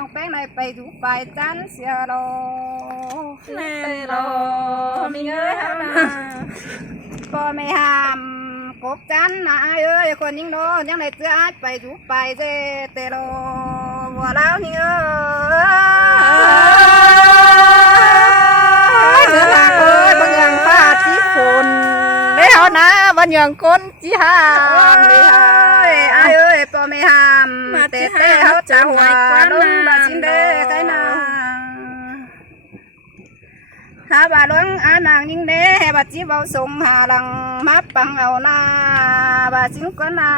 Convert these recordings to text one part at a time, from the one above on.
น้องแป้งในไปดูไปจันเสียโลแม่รอมีเงยฮะนะก็ไม่ห้ามกบจันนะเอ้ยคนยิงโดนยังไงเจ้าไปดูไปเจเตโลวัวแล้วนี่เอ้ยเสือหางเอ้ยบางอย่างฟ้าจีฝุ่นได้เอานะบางอย่างก้นจีหามเลยฮะเอ้ยก็ไม่ห้ามเตะเขาจะหัวลุ่มบาจินเด้ใครนาหาบาลวงอานางยิงเด้บาจีเบาสมหาลังมาปังเอาหน้าบาจิงก็นา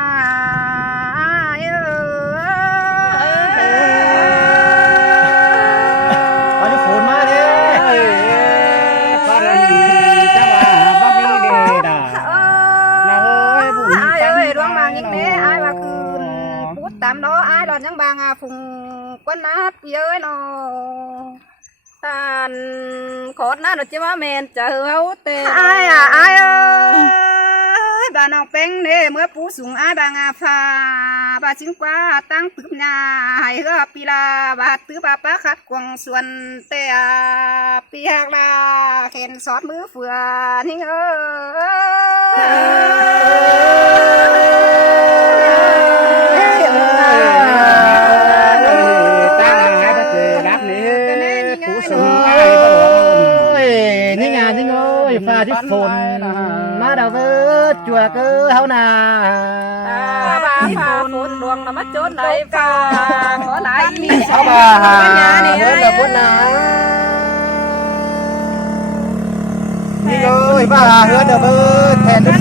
เอาจะฝนมาเด้ปารานีจะว่าบ้ามีเด้ด่านาเอ้ยบุญเอ้ยดวงบางยิงเด้ไอ้ว่าคืนพูดตามล้อไอ้หลอนยังบางฟุงก้นนัดเยอะเนาะตานโคตรน่าหนูจะว่าเมนจะเอาเตะไอ้เอ้ยบ้านน้องแป้งเด้เมื่อปูสูงไอ้บางฟ้าบาจิงกว่าตั้งตึกหน้าให้เฮือปีลาบาตื้อบาปะขัดกวงส่วนเตะปีหักลาเข็นสอดมือเฟือทิ้งฟ้าที่ฝนมาดาวเวิร์ดจั่วเก้อเฮานาฟ้าฝนดวงละมาโจนไหลฟ้าขอไหลเฮามาหาเฮ้ยแบบคนนานี่เลยมาหาเฮ้ยเดาวเวิร์ดแทนเดือด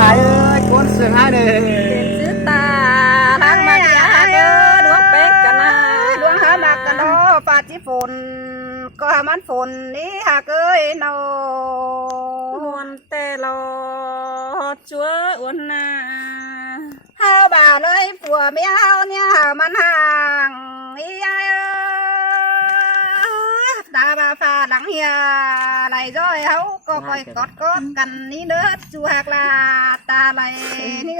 หายเอ้ยคนเสือหายเด้ซื้อตาทางมาเนี่ยเด้อดวงเป็กกันนะดวงหาหนักกันเนาะฟ้าที่ฝนก็มันฝนนี่หากเอ้ยเนามวนแต่รอชัวอ้วนนาเฮาบ่าวเลยผัวเมียเฮาเนี่ยมันห่างอีไอ้ตาบาฟ้าหลังเฮียไหลร้อยเฮาก็คอยกอดกันนี่เด้อจูหักลาตาไหลนี่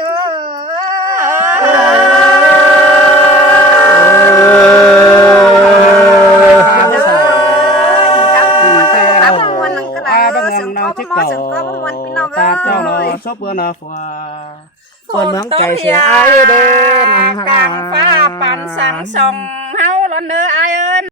ตาเจ้าเราชอบเบื่อหน้าฟ้าฝนเมืองใจเสียไอ้เด้อก ลางฟ้าปั่นสังส่องเฮาล้นเด้อไอ้เอิ้น